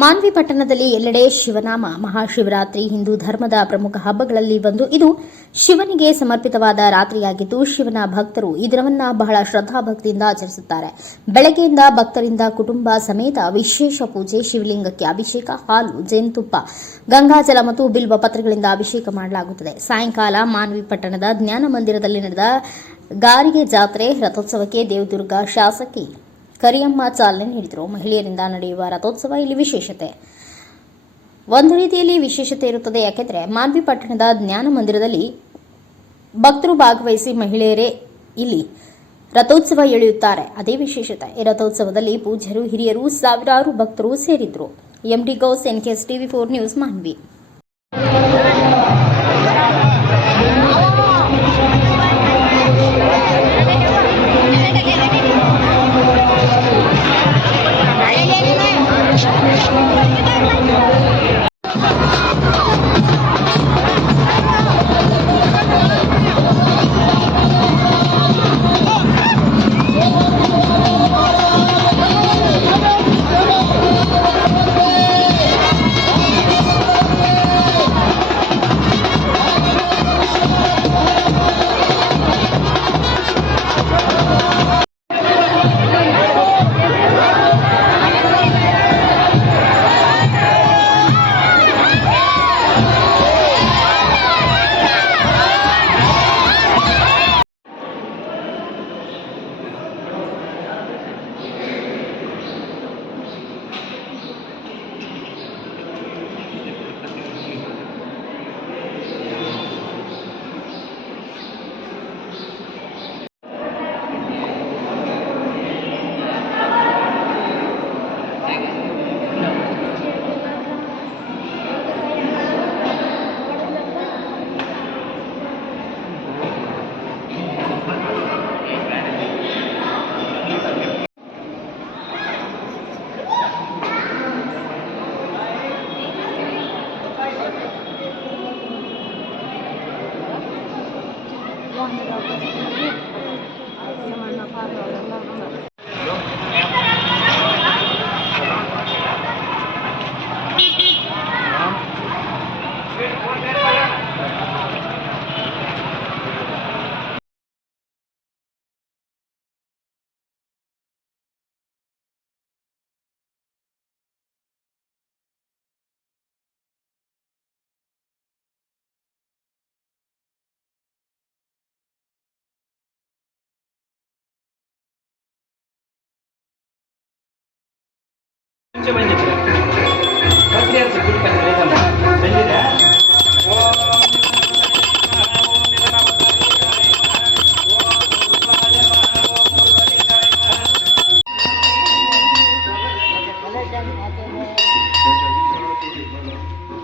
ಮಾನ್ವಿ ಪಟ್ಟಣದಲ್ಲಿ ಎಲ್ಲೆಡೆ ಶಿವನಾಮ ಮಹಾಶಿವರಾತ್ರಿ ಹಿಂದೂ ಧರ್ಮದ ಪ್ರಮುಖ ಹಬ್ಬಗಳಲ್ಲಿ ಒಂದು. ಇದು ಶಿವನಿಗೆ ಸಮರ್ಪಿತವಾದ ರಾತ್ರಿಯಾಗಿದ್ದು ಶಿವನ ಭಕ್ತರು ಈ ದಿನವನ್ನು ಬಹಳ ಶ್ರದ್ಧಾಭಕ್ತಿಯಿಂದ ಆಚರಿಸುತ್ತಾರೆ. ಬೆಳಗ್ಗೆಯಿಂದ ಭಕ್ತರಿಂದ ಕುಟುಂಬ ಸಮೇತ ವಿಶೇಷ ಪೂಜೆ, ಶಿವಲಿಂಗಕ್ಕೆ ಅಭಿಷೇಕ, ಹಾಲು, ಜೇನುತುಪ್ಪ, ಗಂಗಾಜಲ ಮತ್ತು ಬಿಲ್ವ ಪತ್ರಗಳಿಂದ ಅಭಿಷೇಕ ಮಾಡಲಾಗುತ್ತದೆ. ಸಾಯಂಕಾಲ ಮಾನ್ವಿ ಪಟ್ಟಣದ ಜ್ಞಾನ ಮಂದಿರದಲ್ಲಿ ನಡೆದ ಗಾರಿಗೆ ಜಾತ್ರೆ ರಥೋತ್ಸವಕ್ಕೆ ದೇವದುರ್ಗ ಶಾಸಕಿ ಕರಿಯಮ್ಮ ಚಾಲನೆ ನೀಡಿದರು. ಮಹಿಳೆಯರಿಂದ ನಡೆಯುವ ರಥೋತ್ಸವ ಇಲ್ಲಿ ವಿಶೇಷತೆ. ಒಂದು ರೀತಿಯಲ್ಲಿ ವಿಶೇಷತೆ ಇರುತ್ತದೆ, ಯಾಕೆಂದರೆ ಮಾನ್ವಿ ಪಟ್ಟಣದ ಜ್ಞಾನ ಮಂದಿರದಲ್ಲಿ ಭಕ್ತರು ಭಾಗವಹಿಸಿ ಮಹಿಳೆಯರೇ ಇಲ್ಲಿ ರಥೋತ್ಸವ ಎಳೆಯುತ್ತಾರೆ. ಅದೇ ವಿಶೇಷತೆ. ಈ ರಥೋತ್ಸವದಲ್ಲಿ ಪೂಜ್ಯರು, ಹಿರಿಯರು, ಸಾವಿರಾರು ಭಕ್ತರು ಸೇರಿದ್ರು. ಎಂಡಿ ಗೌಸ್, ಎನ್ಕೆಎಸ್ ಟಿವಿ4 ನ್ಯೂಸ್, ಮಾನ್ವಿ. Coba